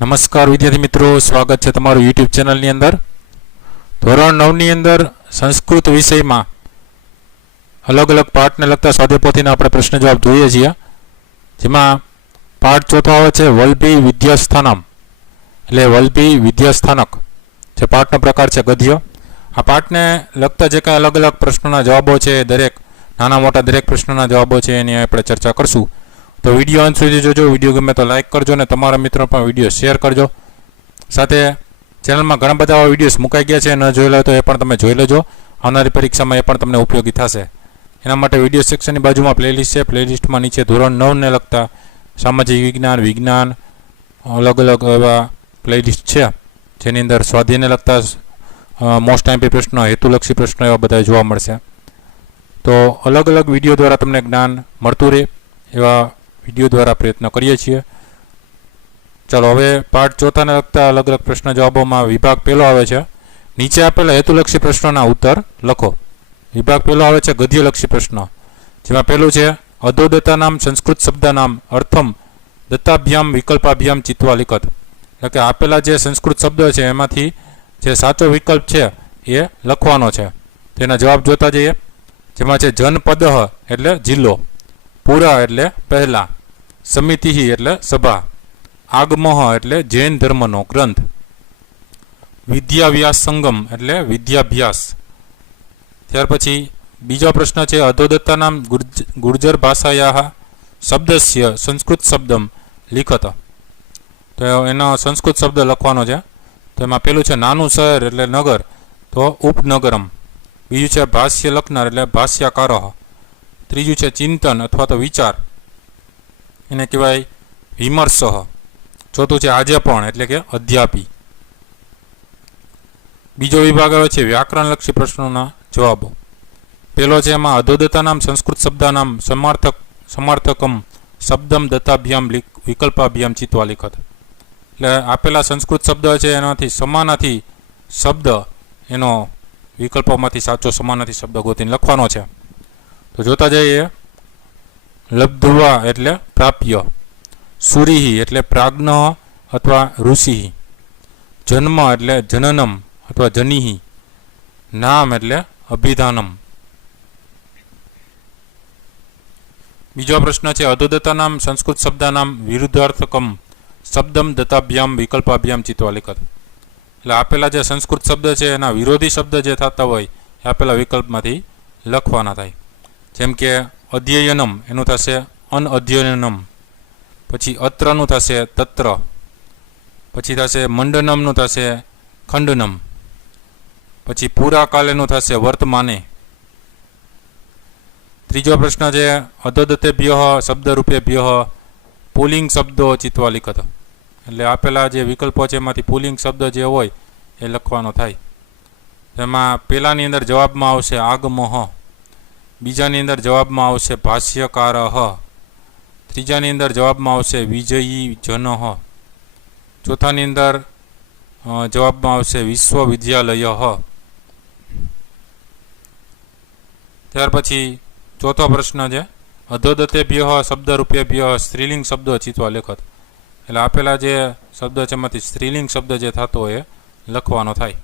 નમસ્કાર વિદ્યાર્થી મિત્રો, સ્વાગત છે તમારું યુટ્યુબ ચેનલની અંદર. ધોરણ 9ની અંદર સંસ્કૃત વિષયમાં અલગ અલગ પાઠને લગતા સ્વાધ્યાયપોથીના આપણે પ્રશ્ન જવાબ જોઈએ છીએ. જેમાં પાઠ ચોથો આવે છે વલ્લભી વિદ્યાસ્થાનમ, એટલે વલ્લભી વિદ્યાસ્થાનક જે પાઠનો પ્રકાર છે ગદ્ય. આ પાઠને લગતા જે કાંઈ અલગ અલગ પ્રશ્નોના જવાબો છે, દરેક નાના મોટા દરેક પ્રશ્નોના જવાબો છે એની આપણે ચર્ચા કરશું. તો વિડીયો અંત સુધી જોજો. વિડીયો ગમે તો લાઇક કરજો અને તમારા મિત્રો પણ વિડીયો શેર કરજો. સાથે ચેનલમાં ઘણા બધા આવા વિડીયોઝ મુકાઈ ગયા છે, ન જોયેલા હોય તો એ પણ તમે જોઈ લેજો. આવનારી પરીક્ષામાં એ પણ તમને ઉપયોગી થશે. એના માટે વિડીયો સેક્શનની બાજુમાં પ્લેલિસ્ટ છે. પ્લેલિસ્ટમાં નીચે ધોરણ 9ને લગતા સામાજિક વિજ્ઞાન અલગ અલગ એવા પ્લેલિસ્ટ છે, જેની અંદર સ્વાધ્યાયને લગતા મોસ્ટ આઈમ્પી પ્રશ્નો, હેતુલક્ષી પ્રશ્નો એવા બધા જોવા મળશે. તો અલગ અલગ વિડીયો દ્વારા તમને જ્ઞાન મળતું રહે એવા વિડીયો દ્વારા પ્રયત્ન કરીએ છીએ. ચાલો હવે પાઠ ચોથાને લગતા અલગ અલગ પ્રશ્ન જવાબોમાં વિભાગ પહેલો આવે છે. નીચે આપેલા હેતુલક્ષી પ્રશ્નોના ઉત્તર લખો. વિભાગ પહેલો આવે છે ગદ્યલક્ષી પ્રશ્નો, જેમાં પહેલું છે અધોદત્તા નામ સંસ્કૃત શબ્દ નામ અર્થમ દત્તાભ્યામ વિકલ્પાભ્યામ ચિત્વા લિખત. એટલે કે આપેલા જે સંસ્કૃત શબ્દો છે એમાંથી જે સાચો વિકલ્પ છે એ લખવાનો છે. તેના જવાબ જોતા જઈએ. જેમાં છે જનપદ એટલે જિલ્લો, પુરા એટલે પહેલા, સમિતિ એટલે સભા, આગમહ એટલે જૈન ધર્મનો ગ્રંથ, વિદ્યાવ્યાસ સંગમ એટલે વિદ્યાભ્યાસ. ત્યાર પછી બીજો પ્રશ્ન છે અધોદત્તા નામ ગુર્જર ભાષાયા શબ્દસ્ય સંસ્કૃત શબ્દમ લિખત. તો એનો સંસ્કૃત શબ્દ લખવાનો છે. તો એમાં પેલું છે નાનું શહેર એટલે નગર, તો ઉપનગરમ. બીજું છે ભાષ્ય લખનાર એટલે ભાષ્યકારઃ. ત્રીજું છે ચિંતન અથવા તો વિચાર, એને કહેવાય વિમર્શ. ચોથું છે આજે પણ એટલે કે અધ્યાપી. બીજો વિભાગ આવે છે વ્યાકરણલક્ષી પ્રશ્નોના જવાબો. પહેલો છે એમાં અધોદત્તા નામ સંસ્કૃત શબ્દ નામ સમાર્થકમ શબ્દમ દત્તાભ્યામ વિકલ્પાભ્યામ ચિત્વા લિખત. એટલે આપેલા સંસ્કૃત શબ્દ છે એનાથી સમાનાથી શબ્દ, એનો વિકલ્પોમાંથી સાચો સમાનાથી શબ્દ ગોતીને લખવાનો છે. તો જોતા જઈએ. લબ્ધવા એટલે પ્રાપ્ય, સુરીહી એટલે પ્રાજ્ઞ અથવા ઋષિ, જન્મ એટલે જનનમ અથવા જનિહી, નામ એટલે અભિધાનમ. બીજો પ્રશ્ન છે અધોદત્તા નામ સંસ્કૃત શબ્દ નામ વિરુદ્ધાર્થકમ શબ્દમ દત્તાભ્યામ વિકલ્પાભ્યામ ચિત્વા લિખત. એટલે આપેલા જે સંસ્કૃત શબ્દ છે એના વિરોધી શબ્દ જે થતા હોય એ આપેલા વિકલ્પમાંથી લખવાના થાય. જેમ કે અધ્યયનમ એનું થશે અનઅધ્યયનમ, પછી અત્રનું થશે તત્ર, પછી થશે મંડનમનું થશે ખંડનમ, પછી પૂરા કાલેનું થશે વર્તમાને. ત્રીજો પ્રશ્ન છે અધોદત્તેભ્યઃ શબ્દરૂપેભ્યઃ પુલિંગ શબ્દો ચિત્વા લિખત. એટલે આપેલા જે વિકલ્પો છે એમાંથી પુલિંગ શબ્દ જે હોય એ લખવાનો થાય. તેમાં પહેલાની અંદર જવાબમાં આવશે આગમહ, બીજાની અંદર જવાબમાં આવશે ભાષ્યકારઃ, ત્રીજાની અંદર જવાબમાં આવશે વિજયી જનઃ, ચોથાની અંદર જવાબમાં આવશે વિશ્વવિદ્યાલય. ત્યાર પછી ચોથો પ્રશ્ન છે અધોદત્તેભ્યઃ શબ્દરૂપેભ્યઃ સ્ત્રીલિંગ શબ્દો ચિત્વા લિખત. એટલે આપેલા જે શબ્દ છે એમાંથી સ્ત્રીલિંગ શબ્દ જે થતો હોય એ લખવાનો થાય.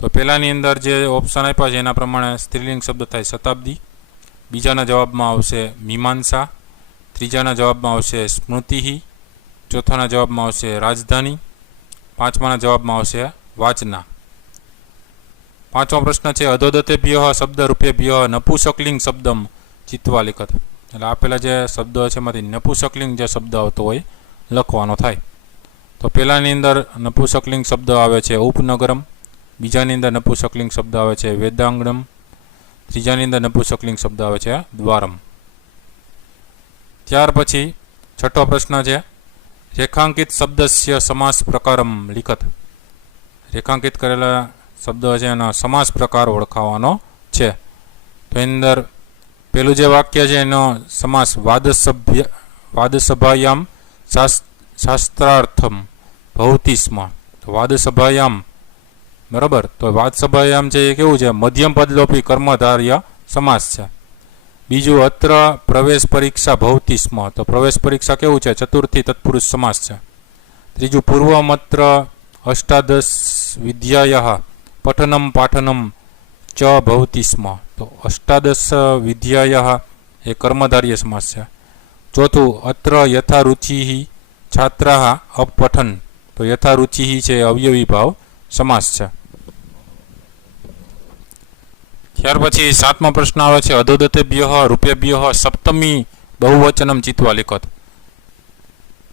તો પહેલાની અંદર જે ઓપ્શન આપ્યા છે એના પ્રમાણે સ્ત્રીલિંગ શબ્દ થાય શતાબ્દી, બીજાના જવાબમાં આવશે મીમાંસા, ત્રીજાના જવાબમાં આવશે સ્મૃતિ, ચોથાના જવાબમાં આવશે રાજધાની, પાંચમાના જવાબમાં આવશે વાચના. પાંચમો પ્રશ્ન છે અધોદત્તેભ્યઃ શબ્દરૂપેભ્યઃ નપુંસકલિંગ શબ્દમ ચિત્વા લિખત. એટલે આપેલા જે શબ્દો છે એમાંથી નપુંસકલિંગ જે શબ્દ આવતો હોય લખવાનો થાય. તો પહેલાની અંદર નપુંસકલિંગ શબ્દ આવે છે ઉપનગરમ, બીજાની અંદર નપુંસકલિંગ શબ્દ આવે છે વેદાંગણમ, ત્રીજાની અંદર નપુંસકલિંગ શબ્દ આવે છે દ્વારમ. ત્યાર પછી છઠ્ઠો પ્રશ્ન છે રેખાંકિત શબ્દસ્ય સમાસ પ્રકારમ લિખત. રેખાંકિત કરેલા શબ્દ છે એનો સમાસ પ્રકાર ઓળખાવાનો છે. તો એની અંદર પેલું જે વાક્ય છે એનો સમાસ વાદસભાયામ શાસ્ત્રાર્થમ ભવતી સ્મ. તો વાદસભાયામ, બરાબર. તો વાદસભાયામ છે એ કેવું છે મધ્યમ પદલોપી કર્મધાર્ય સમાસ છે. બીજું અત્ર પ્રવેશ પરીક્ષા ભવતી સ્મ. તો પ્રવેશ પરીક્ષા કેવું છે ચતુર્થી તત્પુરુષ સમાસ છે. ત્રીજું પૂર્વમત્ર અષ્ટાદશ વિદ્યાયઃ પઠનમ પાઠનમ ચ ભવતિ સ્મ. તો અષ્ટાદશ વિદ્યાયઃ એ કર્મધારય સમાસ છે. ચોથું અત્ર યથા રુચિ છાત્રાઃ અપઠન. તો યથા રુચિ છે અવયવી ભાવ સમાસ છે. ત્યાર પછી સાતમો પ્રશ્ન આવે છે અધોદતેભ્યઃ રૂપેભ્યઃ સપ્તમી બહુવચનમ ચિત્વા લિખત.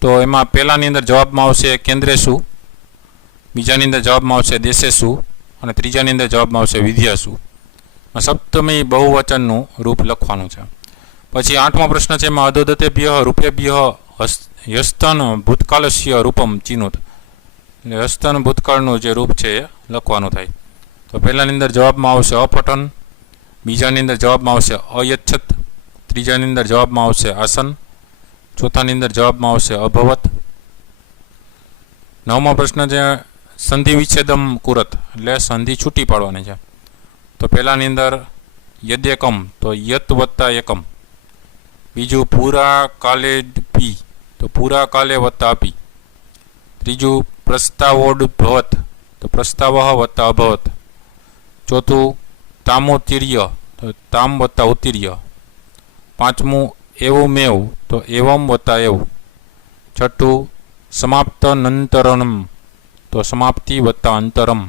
તો એમાં પહેલાની અંદર જવાબમાં આવશે કેન્દ્રેષુ, બીજાની અંદર જવાબમાં આવશે દેશેષુ અને ત્રીજાની અંદર જવાબમાં આવશે વિદ્યાસુ. સપ્તમી બહુવચનનું રૂપ લખવાનું છે. પછી આઠમો પ્રશ્ન છે એમાં અધોદતેભ્યઃ રૂપેભ્યઃ હસ્તન ભૂતકાળસ્ય રૂપમ ચિનુત. એટલે હસ્તન ભૂતકાળનું જે રૂપ છે એ લખવાનું થાય. તો પહેલાની અંદર જવાબમાં આવશે અપઠન, બીજાની અંદર જવાબમાં આવશે અયચ્છત, ત્રીજાની અંદર જવાબમાં આવશે આસન, ચોથાની અંદર જવાબમાં આવશે અભવત. નવમો પ્રશ્ન છે સંધિ વિચ્છેદમ કુરત, એટલે સંધિ છૂટી પાડવાની છે. તો પહેલાની અંદર યદેકમ, તો યત વત્તા એકમ. બીજું પૂરા કાલે પી, તો પૂરા કાલે વત્તા અપી. ત્રીજું પ્રસ્તાવોડ ભવત, તો પ્રસ્તાવઃ વત્તા અભવત. ચોથું તામોતિર્ય, તો તામ વત્તા ઉત્તિર્ય. પાંચમું એવું મેવ, તો એવમ વત્તા એવું. છઠ્ઠું સમાપ્ત નંતરમ, તો સમાપ્તિ વત્તા અંતરમ,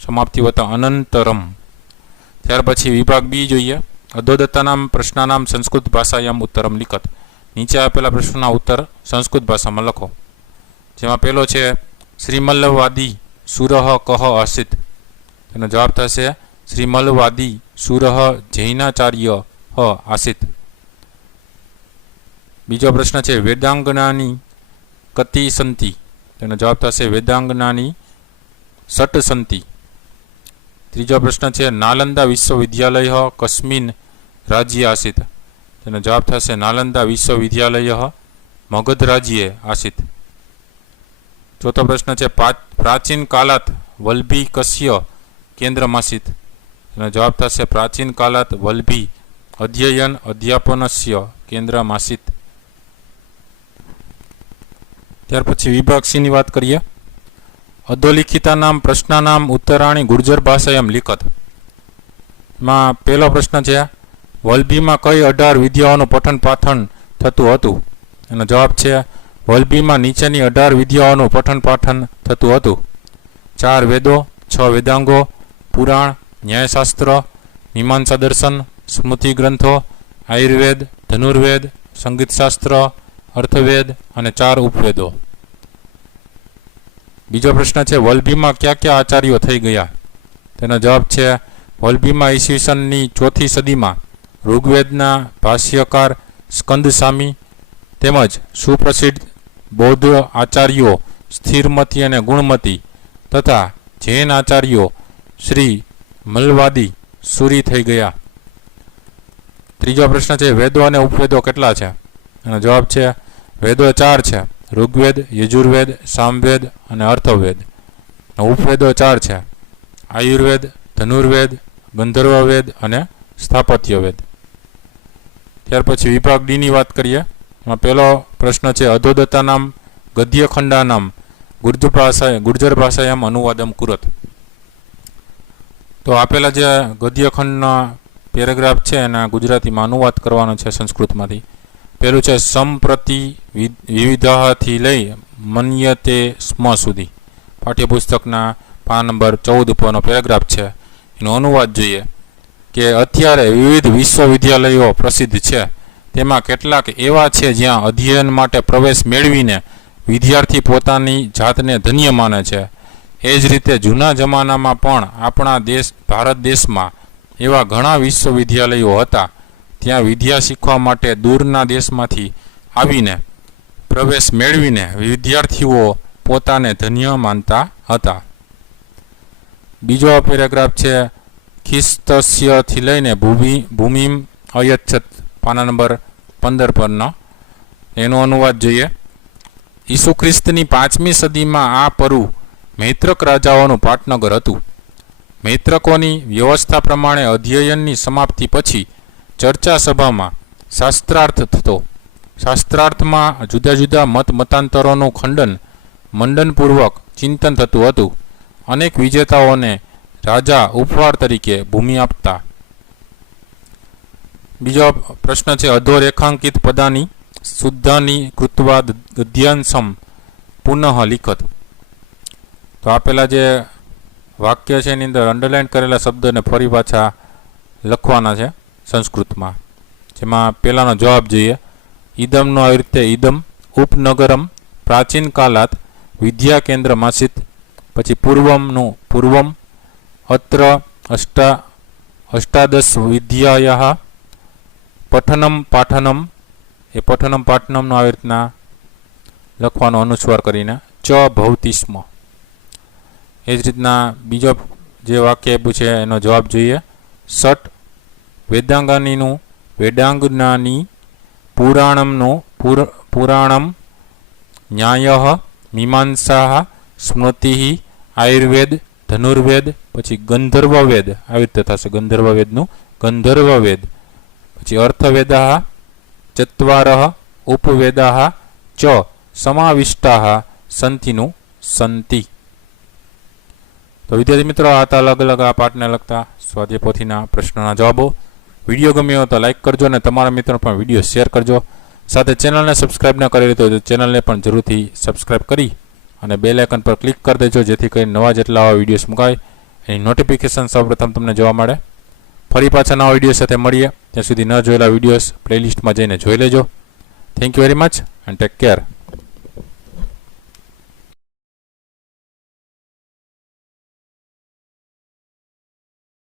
સમાપ્તિ વત્તા અનંતરમ. ત્યાર પછી વિભાગ બી જોઈએ. અધોદત્તાનામ પ્રશ્નાનામ સંસ્કૃત ભાષાયામ ઉત્તરમ લિખત. નીચે આપેલા પ્રશ્નના ઉત્તર સંસ્કૃત ભાષામાં લખો. જેમાં પહેલો છે શ્રીમલ્લવાદી સુરહ કહ આસિત. તેનો જવાબ થશે શ્રીમલ્લવાદી સુરહ જૈનાચાર્ય આસિત. બીજો પ્રશ્ન છે વેદાંગનાની કતિ સંતિ. તેનો જવાબ થશે વેદાંગનાની ષટ સંતિ. ત્રીજો પ્રશ્ન છે નાલંદા વિશ્વવિદ્યાલય કસ્મિન રાજ્ય આસિત. તેનો જવાબ થશે નાલંદા વિશ્વવિદ્યાલય મગધ રાજ્યે આસિત. ચોથો પ્રશ્ન છે પ્રાચીન કાલાત વલ્ભી કસ્ય કેન્દ્રમાસિત. તેનો જવાબ થશે પ્રાચીન કાલાત વલ્ભી અધ્યયન અધ્યાપનસ્ય કેન્દ્રમાસિત. ત્યાર પછી વિભાગ સી ની વાત કરીએ. અધોલિખિતાનામ પ્રશ્નાનામ ઉત્તરાણી ગુર્જર ભાષાયામ લિખત. માં પહેલો પ્રશ્ન છે વલ્ભીમાં કઈ 18 વિદ્યાઓનું પઠન પાઠન થતું હતું. એનો જવાબ છે વલ્ભીમાં નીચેની 18 વિદ્યાઓનું પઠન પાઠન થતું હતું. 4 વેદો, 6 વેદાંગો, પુરાણ, ન્યાયશાસ્ત્ર, મીમાંસા દર્શન, સ્મૃતિ ગ્રંથો, આયુર્વેદ, ધનુર્વેદ, સંગીતશાસ્ત્ર, અર્થવેદ અને 4 ઉપવેદો. બીજો પ્રશ્ન છે વલ્ભીમાં કયા કયા આચાર્યો થઈ ગયા. તેનો જવાબ છે વલ્ભીમાં ઈસવીસનની 4th સદીમાં ઋગ્વેદના ભાષ્યકાર સ્કંદસામી તેમજ સુપ્રસિદ્ધ બૌદ્ધ આચાર્યો સ્થિરમતી અને ગુણમતી તથા જૈન આચાર્યો શ્રી મલ્લવાદી સુરી થઈ ગયા. ત્રીજો પ્રશ્ન છે વેદો અને ઉપવેદો કેટલા છે. એનો જવાબ છે વેદો 4 છે. ઋગ્વેદ, યજુર્વેદ, સામવેદ અને અર્થવેદ. ઉપવેદો 4 છે. આયુર્વેદ, ધનુર્વેદ, ગંધર્વવેદ અને સ્થાપત્યવેદ. ત્યાર પછી વિભાગ ડી ની વાત કરીએ. એમાં પહેલો પ્રશ્ન છે અધોદત્તાનામ ગદ્યખંડાનામ ગુર્જર ભાષાયામ અનુવાદમ કુરત. તો આપેલા જે ગદ્યખંડના પેરેગ્રાફ છે એના ગુજરાતીમાં અનુવાદ કરવાનો છે સંસ્કૃતમાંથી. પહેલું છે સંપ્રતિ વિવિધાથી લઈ મન્યતે સ્મ સુધી. પાઠ્યપુસ્તકના પાના નંબર 14 ઉપરનો પેરેગ્રાફ છે. એનો અનુવાદ જોઈએ કે અત્યારે વિવિધ વિશ્વવિદ્યાલયો પ્રસિદ્ધ છે. તેમાં કેટલાક એવા છે જ્યાં અધ્યયન માટે પ્રવેશ મેળવીને વિદ્યાર્થી પોતાની જાતને ધન્ય માને છે. એ જ રીતે જૂના જમાનામાં પણ આપણા ભારત દેશમાં એવા ઘણા વિશ્વવિદ્યાલયો હતા. ત્યાં વિદ્યા શીખવા માટે દૂરના દેશમાંથી આવીને પ્રવેશ મેળવીને વિદ્યાર્થીઓ પોતાને ધન્ય માનતા હતા. બીજો પેરેગ્રાફ છે ખિસ્તસ્યથી લઈને ભૂમિમ અયચ્છત પાના નંબર 15 પરનો. એનો અનુવાદ જોઈએ. ઈસુ ખ્રિસ્તની 5મી સદીમાં આ પરુ મૈત્રક રાજાઓનું પાટનગર હતું. મૈત્રકોની વ્યવસ્થા પ્રમાણે અધ્યયનની સમાપ્તિ પછી ચર્ચા સભામાં શાસ્ત્રાર્થ થતો. શાસ્ત્રાર્થમાં જુદા જુદા મતાંતરોનું ખંડન મંડનપૂર્વક ચિંતન થતું હતું. અનેક વિજેતાઓને રાજા ઉપહાર તરીકે ભૂમિ આપતા. બીજો પ્રશ્ન છે અધોરેખાંકિત પદાની શુદ્ધાની કૃત્વા ગદ્યાંશમ પુનઃ લિખત. તો આપેલા જે વાક્ય છે એની અંદર અંડરલાઇન કરેલા શબ્દોને ફરી પાછા લખવાના છે સંસ્કૃતમાં. જેમાં પહેલાનો જવાબ જોઈએ. ઈદમનો આવી રીતે ઈદમ ઉપનગરમ પ્રાચીન કાલાત વિદ્યા કેન્દ્રમાસિત. પછી પૂર્વમનું પૂર્વમ અત્ર અષ્ટાદશ વિદ્યાયા પઠનમ પાઠનમ એ પઠનમ પાઠનમનો આવી રીતના લખવાનો અનુસ્વાર કરીને ચ ભવતિ સ્મ. એ જ રીતના બીજો જે વાક્ય આપ્યું છે એનો જવાબ જોઈએ. સટ વેદાંગાનીનું વેદાંગનાની પુરાણમનું પુરાણમ ન્યાય મીમાંસા સ્મૃતિ આયુર્વેદ ધનુર્વેદ. પછી ગંધર્વવેદ આવી રીતે થશે ગંધર્વવેદનું ગંધર્વવેદ. પછી અર્થવેદા ચત્વારઃ ઉપવેદા ચ સમાવિષ્ટા સંતિનું સંતિ. તો વિદ્યાર્થી મિત્રો આ હતા અલગ અલગ આ પાઠને લગતા સ્વાધ્યાય પોથીના પ્રશ્નોના જવાબો. વિડીયો ગમ્યો તો લાઇક કરજો અને તમારા મિત્રો પણ વિડીયો શેર કરજો. સાથે ચેનલને સબસ્ક્રાઇબ ન કરેલી તો ચેનલને પણ જરૂરથી સબસ્ક્રાઇબ કરી અને બેલ આઇકન પર ક્લિક કરી દેજો, જેથી કરીને નવા જેટલા આવા વિડીયોઝ મુકાય એની નોટિફિકેશન સૌપ્રથમ તમને જોવા મળે. ફરી પાછા નવા વિડીયો સાથે મળીએ. ત્યાં સુધી ન જોયેલા વિડીયોઝ પ્લેલિસ્ટમાં જઈને જોઈ લેજો. Thank you very much and take care.